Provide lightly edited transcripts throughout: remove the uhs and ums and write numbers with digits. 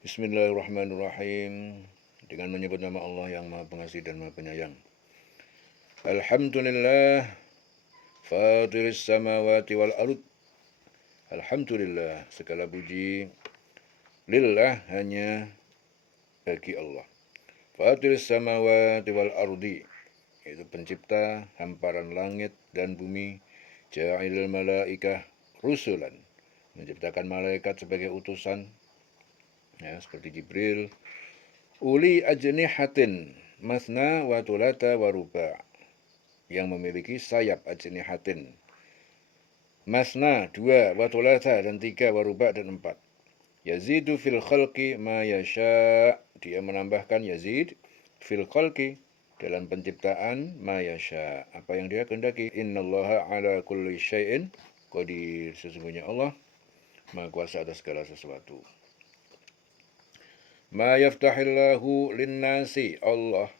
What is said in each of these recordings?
Bismillahirrahmanirrahim. Dengan menyebut nama Allah yang Maha Pengasih dan Maha Penyayang. Alhamdulillah, fatiris samawati wal ard. Alhamdulillah, segala puji lillah hanya bagi Allah. Fatiris samawati wal ardi, yaitu pencipta hamparan langit dan bumi. Ja'ilil malaikah rusulan, menciptakan malaikat sebagai utusan, ya, seperti Jibril. Uli ajnihatin masna wa thulatha wa ruba', yang memiliki sayap ajnihatin. Masna 2, wa thulatha dan 3, wa ruba' dan 4. Yazidu fil khalqi ma yasha', dia menambahkan yazid fil khalqi, dalam penciptaan ma yasha', apa yang dia kehendaki. Innallaha ala kulli syai'in qadir, sesungguhnya Allah Maha Kuasa atas segala sesuatu. Ma yaftahillahu linnasi, Allah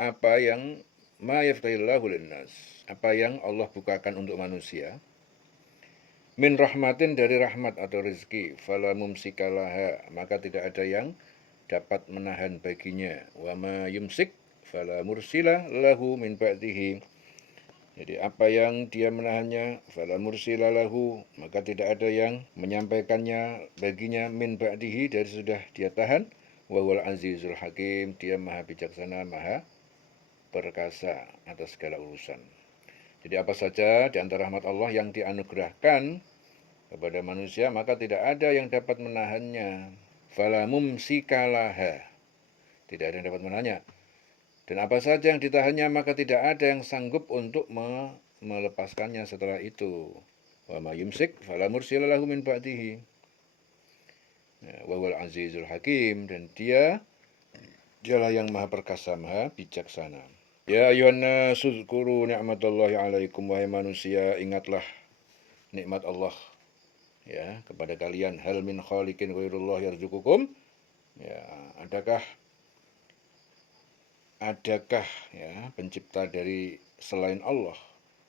apa yang ma yaftahillahu linnas, apa yang Allah bukakan untuk manusia, min rahmatin, dari rahmat atau rezeki, fala mumsikalaha, maka tidak ada yang dapat menahan baginya, wa ma yumsik fala mursila lahu min ba'dihi, jadi apa yang dia menahannya, fala mursila lahu, maka tidak ada yang menyampaikannya baginya, min ba'dihi, dari sudah dia tahan. Wa huwal azizul hakim, dia maha bijaksana, maha perkasa atas segala urusan. Jadi apa saja di antara rahmat Allah yang dianugerahkan kepada manusia, maka tidak ada yang dapat menahannya. Fala mumsikalaha, tidak ada yang dapat menahannya. Dan apa saja yang ditahannya, maka tidak ada yang sanggup untuk melepaskannya setelah itu. Wa ma yumsik fala mursila lahu min ba'dihi. Wa huwal azizul hakim, dan dialah yang maha perkasa, maha bijaksana. Ya ayuhan nas uzkuru ni'matallahi alaikum, wahai manusia, ingatlah nikmat Allah ya kepada kalian. Hal min khaliqin ghairullah yarzuqukum, ya, adakah ya pencipta dari selain Allah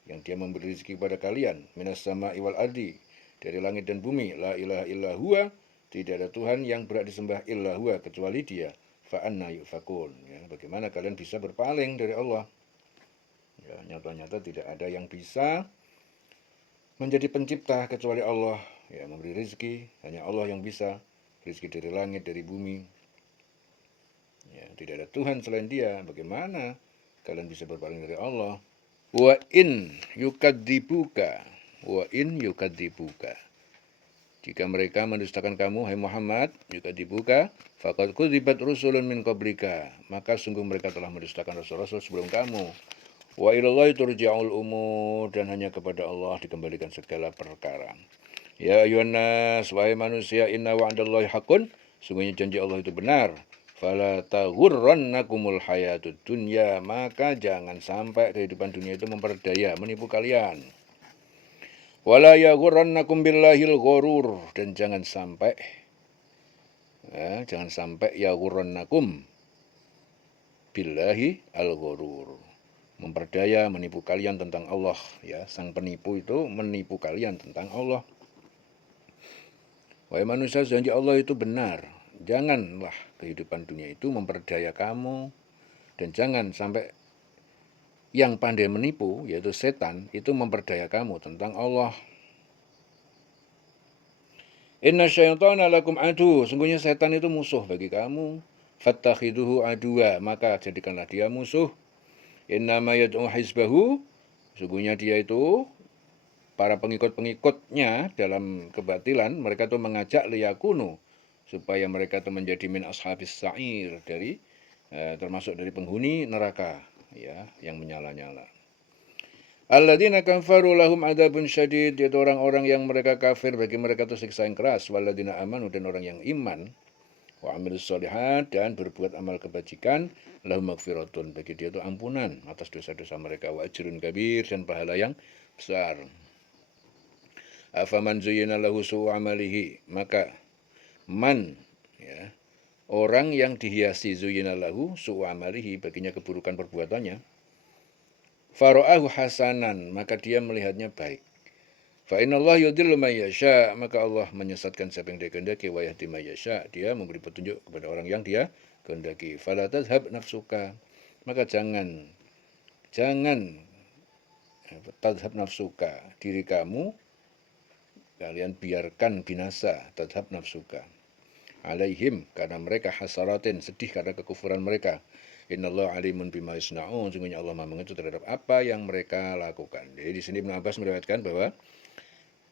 yang dia memberi rezeki kepada kalian, minas sama'i wal ardi, dari langit dan bumi. La ilaha illa huwa, tidak ada Tuhan yang berhak disembah illa huwa, kecuali dia. Fa anna yufakun, ya, bagaimana kalian bisa berpaling dari Allah? Ya, nyata-nyata tidak ada yang bisa menjadi pencipta kecuali Allah, ya, memberi rezeki hanya Allah yang bisa, rezeki dari langit, dari bumi. Ya, tidak ada Tuhan selain dia. Bagaimana kalian bisa berpaling dari Allah? Wa in yukadzibuka, jika mereka mendustakan kamu, hai Muhammad, yukadzibuka, faqad kudzibat rusulun min qablika, maka sungguh mereka telah mendustakan rasul-rasul sebelum kamu. Wa ilallahi turja'ul umur, dan hanya kepada Allah dikembalikan segala perkara. Ya ayuhan nas, wahai manusia, inna wa'dallahi haqqun, sungguhnya janji Allah itu benar. Fala taghurrannakumul hayatud dunya, maka jangan sampai kehidupan dunia itu memperdaya, menipu kalian. Wala yaghurrannakum billahil ghurur, dan jangan sampai yaghurrannakum billahi al-ghurur, memperdaya, menipu kalian tentang Allah, ya, sang penipu itu menipu kalian tentang Allah. Wahai manusia, janji Allah itu benar. Janganlah kehidupan dunia itu memperdaya kamu, dan jangan sampai yang pandai menipu, yaitu setan, itu memperdaya kamu tentang Allah. Inna syaitana lakum adu, sungguhnya setan itu musuh bagi kamu. Fattakhiduhu aduwa, maka jadikanlah dia musuh. Innama yad'u hizbahu, sungguhnya dia itu para pengikut-pengikutnya dalam kebatilan, mereka itu mengajak liyakunu, supaya mereka itu menjadi min ashabis sa'ir, dari termasuk dari penghuni neraka, ya, yang menyala-nyala. Alladzina kafaru lahum adzabun syadid, yaitu orang-orang yang mereka kafir, bagi mereka itu siksa yang keras. Walladzina amanu, dan orang yang iman, wa amilus sholihat, dan berbuat amal kebajikan, lahum maghfiratun, bagi dia itu ampunan atas dosa-dosa mereka, wa ajrun kabir, dan pahala yang besar. Afaman zuyyina lahu su'u amalihi, maka man, ya, orang yang dihiasi zuyyina lahu su'u amalihi, baginya keburukan perbuatannya, fara'ahu hasanan, maka dia melihatnya baik. Fa innallaha yudhillu may yasha, maka Allah menyesatkan siapa yang dia kehendaki, wa yahdi may yasha, dia memberi petunjuk kepada orang yang dia kehendaki. Fala tadhhab nafsuka, maka jangan tadhhab nafsuka, diri kamu kalian biarkan binasa, tadhhab nafsuka alaihim, karena mereka hasaratin, sedih karena kekufuran mereka. Innallaha alimun bima yasnaun, sungguhnya Allah Maha mengetahui terhadap apa yang mereka lakukan. Jadi di sini Ibnu Abbas meriwayatkan bahwa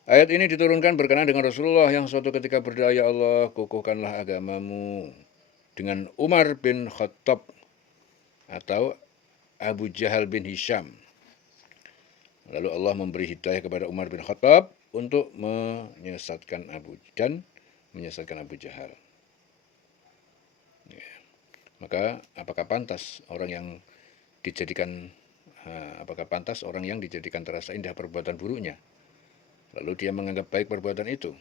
ayat ini diturunkan berkenaan dengan Rasulullah yang suatu ketika berdoa, ya Allah, kukuhkanlah agamamu dengan Umar bin Khattab atau Abu Jahal bin Hisham. Lalu Allah memberi hidayah kepada Umar bin Khattab untuk menyesatkan Abu Jahal. Ya. Maka apakah pantas orang yang dijadikan terasa indah perbuatan buruknya, lalu dia menganggap baik perbuatan itu?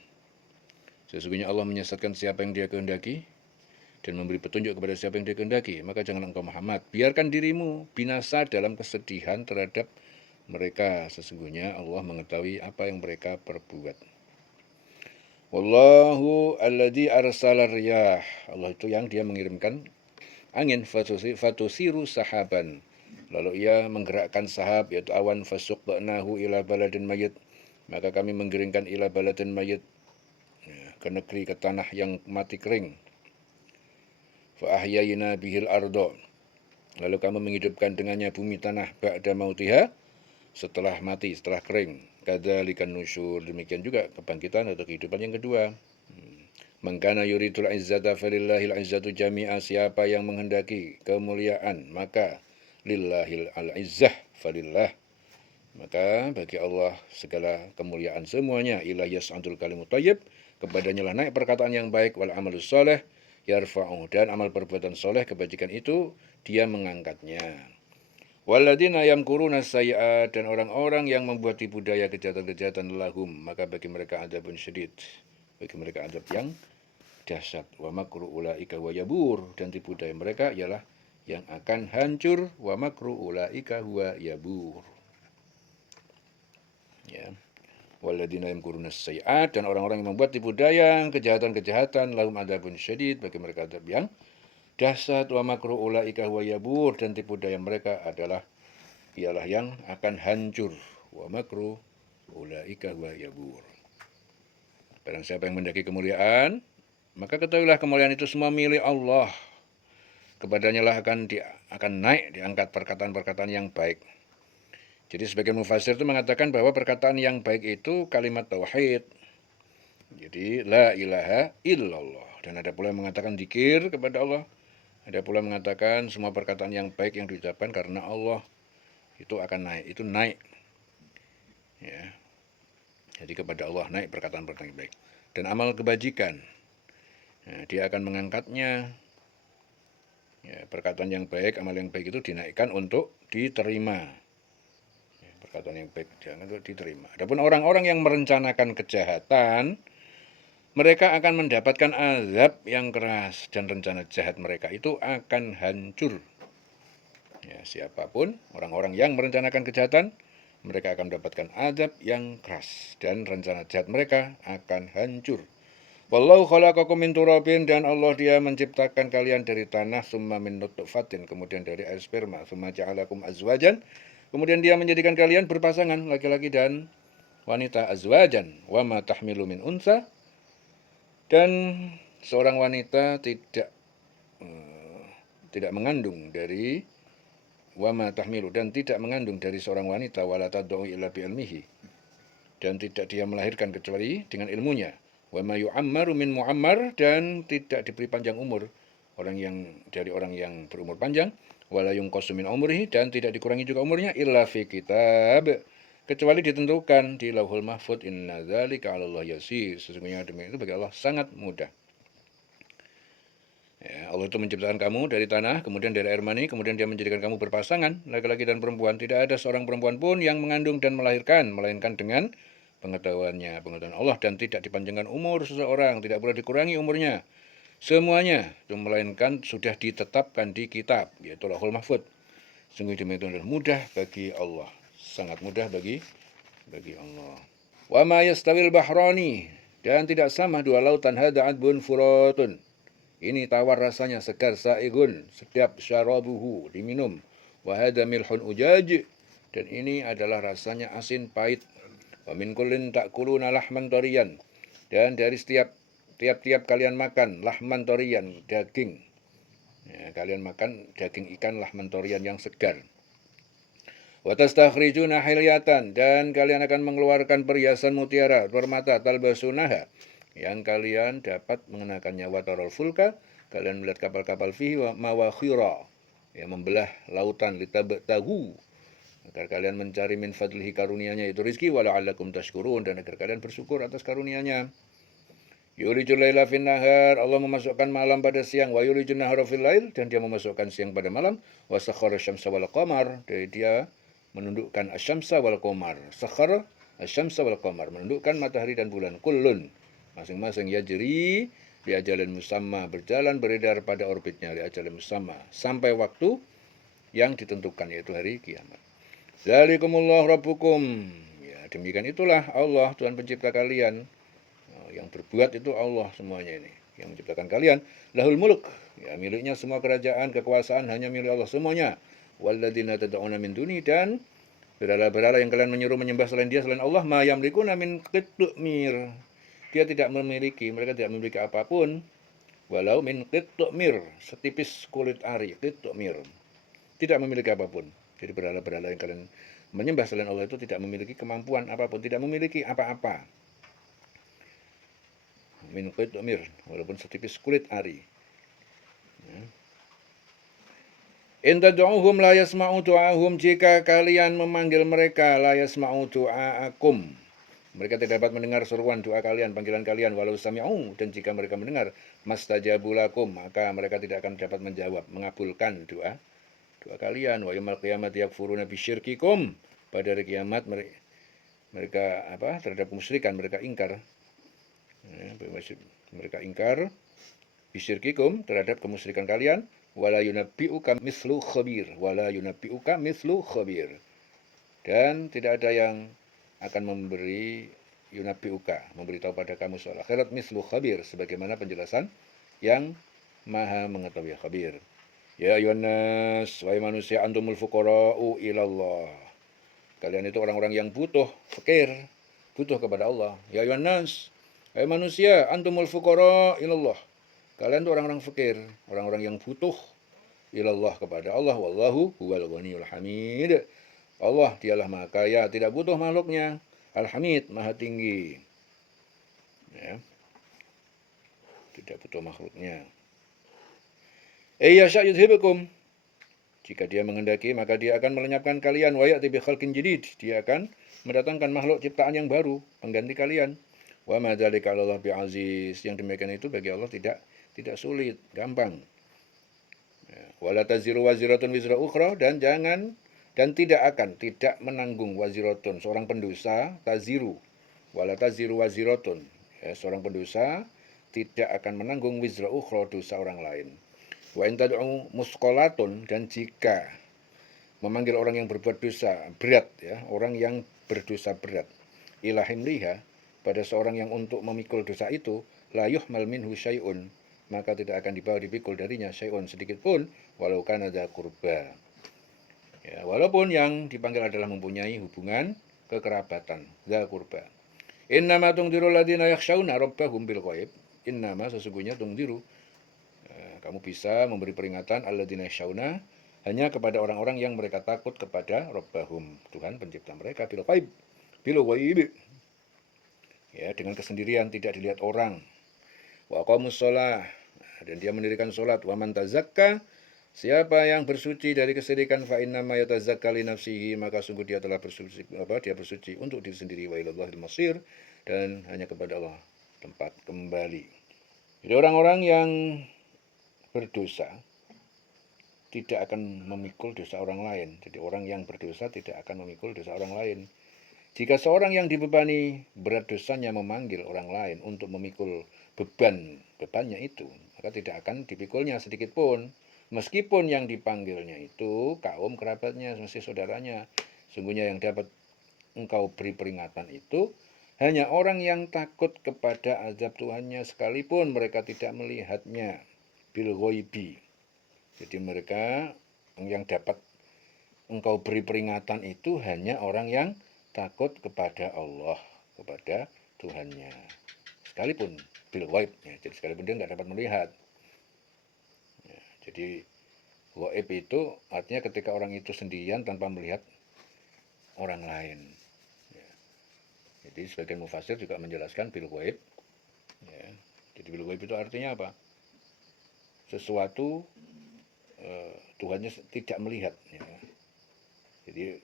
Sesungguhnya Allah menyesatkan siapa yang dia kehendaki dan memberi petunjuk kepada siapa yang dia kehendaki. Maka jangan engkau Muhammad biarkan dirimu binasa dalam kesedihan terhadap mereka. Sesungguhnya Allah mengetahui apa yang mereka perbuat. Wallahu alladzi arsala riyah. Allah itu yang dia mengirimkan angin, fatusiru sahaban. Lalu ia menggerakkan sahab, yaitu awan, fasuqnahu ila baladin mayyit. Maka kami menggeringkan ila baladin mayyit, ke negeri, ke tanah yang mati kering. Fa ahyayna bihil ardo. Lalu kami menghidupkan dengannya bumi tanah, ba'da mautiha, setelah mati, setelah kering. Kadzalikan nusyur, demikian juga kebangkitan atau kehidupan yang kedua. Man kana yuridul izzata falillahil izzatu jami'a, siapa yang menghendaki kemuliaan maka lillahil al-izzah falillah, maka bagi Allah segala kemuliaan semuanya. Ila yas'adul kalimut thayyib, kepadanya lah naik perkataan yang baik, wal amalus soleh yarfa'u, dan amal perbuatan soleh kebajikan itu dia mengangkatnya. Walladzina yamkuruna sayyi'at, dan orang-orang yang membuat tipu daya kejahatan-kejahatan, lahum, maka bagi mereka adzabun syadid, bagi mereka azab yang dahsyat. Wa makru ulaika wa yabur, dan tipu daya mereka ialah yang akan hancur. Wa makru ulaika huwa yabur. Ya. Walladzina yamkuruna sayyi'at, dan orang-orang yang membuat tipu daya kejahatan-kejahatan, lahum adzabun syadid, bagi mereka azab yang dahsyat. Wa makru ulaika huwa yabur, dan tipu daya mereka ialah yang akan hancur. Wa makru ulaika huwa yabur. Barang siapa yang mendaki kemuliaan, maka ketahuilah kemuliaan itu semua milik Allah. Kepadanya lah akan naik, diangkat perkataan-perkataan yang baik. Jadi sebagian mufassir itu mengatakan bahwa perkataan yang baik itu kalimat tauhid. Jadi la ilaha illallah. Dan ada pula yang mengatakan zikir kepada Allah. Ada pula yang mengatakan semua perkataan yang baik yang diucapkan karena Allah itu akan naik. Itu naik. Ya. Jadi kepada Allah naik perkataan-perkataan yang baik. Dan amal kebajikan, nah, dia akan mengangkatnya. Ya, perkataan yang baik, amal yang baik itu dinaikkan untuk diterima. Ya, perkataan yang baik jangan untuk diterima. Adapun orang-orang yang merencanakan kejahatan, mereka akan mendapatkan azab yang keras, dan rencana jahat mereka itu akan hancur. Ya, siapapun orang-orang yang merencanakan kejahatan, mereka akan mendapatkan azab yang keras, dan rencana jahat mereka akan hancur. Wallahu khalaqakum min turabin, dan Allah dia menciptakan kalian dari tanah, summa min nutfatin, kemudian dari air sperma, summa ja'alakum azwajan, kemudian dia menjadikan kalian berpasangan laki-laki dan wanita, azwajan, wa ma tahmilu min unsa, dan seorang wanita tidak mengandung dari wama tahmilu, dan tidak mengandung dari seorang wanita, wala tad'u illa bi ilmihi, dan tidak dia melahirkan kecuali dengan ilmunya. Wama yu'ammaru min mu'ammar, dan tidak diberi panjang umur dari orang yang berumur panjang. Wala yunqasu min umrihi, dan tidak dikurangi juga umurnya, illa fi kitab, kecuali ditentukan di Lauhul Mahfuz. Inna dzalika 'alallahi yasir, sesungguhnya demikian itu bagi Allah sangat mudah. Ya, Allah itu menciptakan kamu dari tanah, kemudian dari air mani, kemudian dia menjadikan kamu berpasangan, laki-laki dan perempuan. Tidak ada seorang perempuan pun yang mengandung dan melahirkan, melainkan dengan pengetahuan Allah, dan tidak dipanjangkan umur seseorang, tidak boleh dikurangi umurnya. Semuanya itu melainkan sudah ditetapkan di kitab, yaitu Lauhul Mahfuz. Sungguh demikian mudah bagi Allah, sangat mudah bagi Allah. Wa ma yastawil bahrani, dan tidak sama dua lautan, hadza adbun furatun. Ini tawar rasanya, segar, saigun, sedap, syarabuhu, diminum. Wa hadza milhun ujaj, dan ini adalah rasanya asin pahit. Wa min kullin ta'kuluna lahman tariyan, dan dari tiap-tiap kalian makan lahman tariyan, daging. Ya, kalian makan daging ikan lahman tariyan yang segar. Wa tastakhrijuna hilyatan, dan kalian akan mengeluarkan perhiasan mutiara, permata, talbasunaha, yang kalian dapat mengenakannya. Wa taral fulka, kalian melihat kapal-kapal fihi mawakhira, yang membelah lautan, litabtahu, agar kalian mencari min fadlihi, karunia-Nya itu rizki, wa la'allakum tashkurun, dan agar kalian bersyukur atas karunia-Nya. Yulijul laila fin nahar, Allah memasukkan malam pada siang. Wa yulijul nahara fil lail, dan dia memasukkan siang pada malam. Wa sakhara syamsa wal qamar, dia menundukkan asyamsa wal qamar. Sakhara asyamsa wal qamar, menundukkan matahari dan bulan. Kullun, masing-masing yajri li ajalin musamma, berjalan beredar pada orbitnya, li ajalin musamma, sampai waktu yang ditentukan, yaitu hari kiamat. Dzalikumullah rabbukum, ya demikian itulah Allah Tuhan pencipta kalian. Yang berbuat itu Allah semuanya ini, yang menciptakan kalian. Lahul mulk, ya miliknya semua kerajaan, kekuasaan hanya milik Allah semuanya. Walladzina tad'una min duni, dan berhala-berhala yang kalian menyembah selain Dia, selain Allah, ma yamlikuna min qitmir, dia tidak memiliki, mereka tidak memiliki apapun. Walau min qitmir, setipis kulit ari, qitmir, tidak memiliki apapun. Jadi berhala-berhala yang kalian menyembah selain Allah itu tidak memiliki kemampuan apapun, tidak memiliki apa-apa. Min qitmir, walaupun setipis kulit ari. In tad'uhum la yasma'u du'ahum, jika kalian memanggil mereka, la yasma'u du'aakum, mereka tidak dapat mendengar seruan doa kalian, panggilan kalian. Walau sami'u, dan jika mereka mendengar, mastajabu lakum, maka mereka tidak akan dapat menjawab, mengabulkan doa kalian. Wa yaumil qiyamati yakfuruna bisyirkikum, pada hari kiamat mereka terhadap kemusyrikan, mereka ingkar. Mereka ingkar bisyirkikum, terhadap kemusyrikan kalian. Wala yunabbi'uka mislu khabir, wala yunabbi'uka mislu khabir, dan tidak ada yang akan memberi yunabbi'uka, memberitahu pada kamu soal akhirat, mislu khabir, sebagaimana penjelasan yang maha mengetahui khabir. Ya ayyuhan nas, wahai manusia, antumul fuqara'u ilallah, kalian itu orang-orang yang butuh, fakir, butuh kepada Allah. Ya ayyuhan nas, wahai manusia, antumul fuqara ilallah, kalian itu orang-orang fakir, orang-orang yang butuh ilallah, kepada Allah. Wallahu huwal ghaniyul hamid, Allah dialah maha kaya, tidak butuh makhluknya. Al-Hamid, maha tinggi, ya, tidak butuh makhluknya. Yasha yudhibukum, jika dia menghendaki maka dia akan melenyapkan kalian. Wa ya'ti bi khalqin jadid, dia akan mendatangkan makhluk ciptaan yang baru, pengganti kalian. Wa ma dzalika 'alallahi bi'aziz, yang demikian itu bagi Allah tidak sulit, gampang. Wala taziru waziratun wizra ukhra, dan tidak menanggung waziratun, seorang pendosa, taziru, wala taziru waziratun, ya, seorang pendosa tidak akan menanggung wizra ukhra, dosa orang lain. Wa in tad'u musqalatun, dan jika memanggil orang yang berbuat dosa berat, ya, orang yang berdosa berat, ilahim liha, pada seorang yang untuk memikul dosa itu, la yuhmal minhu syai'un, maka tidak akan dibawa dipikul darinya syai'un, sedikit pun, walau kana dza qurba, ya, walaupun yang dipanggil adalah mempunyai hubungan kekerabatan, dza qurba. Innama tungdiru alladziina yakhshawna rabbahum bil ghaib, innama, sesungguhnya, tungdiru, kamu bisa memberi peringatan, alladziina yakhshawna, hanya kepada orang-orang yang mereka takut kepada rabbahum, Tuhan pencipta mereka, bil ghaib, ya, dengan kesendirian, tidak dilihat orang. Wa aqamus shalah, dan dia mendirikan salat. Wa man tazakka, siapa yang bersuci dari kesyirikan, fa innama yatazakka li nafsihi, maka sungguh dia telah bersuci, dia bersuci untuk diri sendiri. Wa ilallahil masir, dan hanya kepada Allah tempat kembali. Jadi orang-orang yang berdosa tidak akan memikul dosa orang lain. Jadi orang yang berdosa tidak akan memikul dosa orang lain. Jika seorang yang dibebani berat dosanya memanggil orang lain untuk memikul bebannya itu, maka tidak akan dipikulnya sedikit pun. Meskipun yang dipanggilnya itu kaum kerabatnya, masih saudaranya. Sungguhnya yang dapat engkau beri peringatan itu Hanya orang yang takut kepada azab Tuhannya sekalipun mereka tidak melihatnya, bil ghaibi. Jadi mereka yang dapat engkau beri peringatan itu hanya orang yang takut kepada Allah, kepada Tuhannya. Sekalipun bil ghaib, ya, jadi sekalipun dia nggak dapat melihat. Ya, jadi ghaib itu artinya ketika orang itu sendirian tanpa melihat orang lain. Ya. Jadi sebagian mufasir juga menjelaskan bil ghaib. Ya. Jadi bil ghaib itu artinya apa? Sesuatu Tuhannya tidak melihat. Ya. Jadi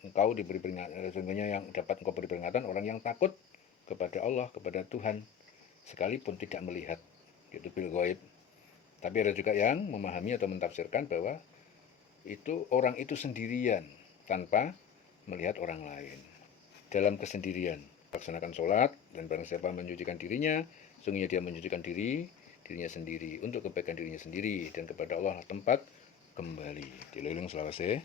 engkau diberi peringatan, sesungguhnya yang dapat engkau beri peringatan orang yang takut kepada Allah, kepada Tuhan, sekalipun tidak melihat. Itu bil ghaib. Tapi ada juga yang memahami atau mentafsirkan bahwa itu orang itu sendirian tanpa melihat orang lain, dalam kesendirian laksanakan sholat, dan barang siapa menyucikan dirinya, sungguhnya dia menyucikan dirinya sendiri untuk kebaikan dirinya sendiri, dan kepada Allah tempat kembali. Dilulung selawase.